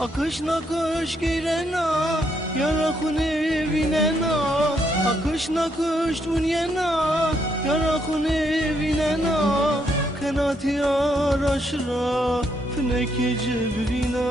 akış nakış girena yara khune vinena akış nakış dunyena yara khune vinena kanati araşra fneke cebvina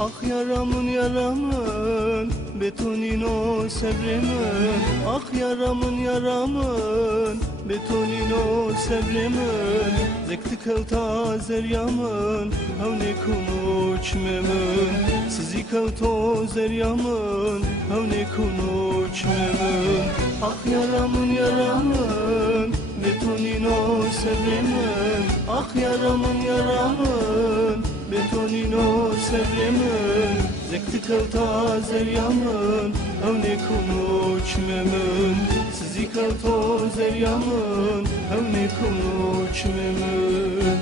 ah yaramın yaramın betonino sebremin ah yaramın yaramın betonino sebremin zekti kevta zeryamın havne kunuç memin sizi kevto zeryamın havne kunuç memin ah yaramın yaramın betonino sebremin ah yaramın yaramın betonino sebremin zekti kevta zeryamın havne kunuç memin sizi kevto zeryamın havne kunuç memin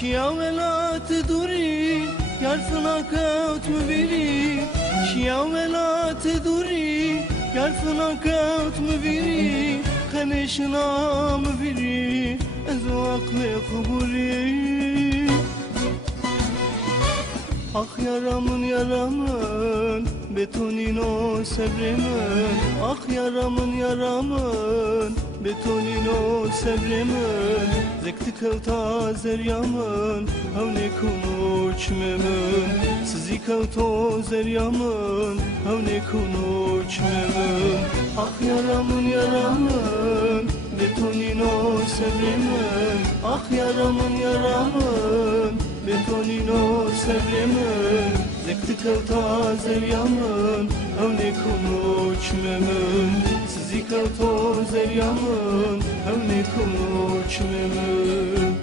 Şia velat duri yar fınakat mübiri Şia velat duri yar fınakat mübiri Kaneşina mübiri ezo akle kuburi ah yaramın yaramın betonino sebremin ah yaramın yaramın betonino sebremin zekti kevta zeryamın havne kunuç memin sizi kevto zeryamın havne kunuç memin ah yaramın yaramın betonino sebremin ah yaramın yaramın betonino sebremin zekti kevta zeryamın havne kunuç memin sizi kevto zeryamın havne kunuç memin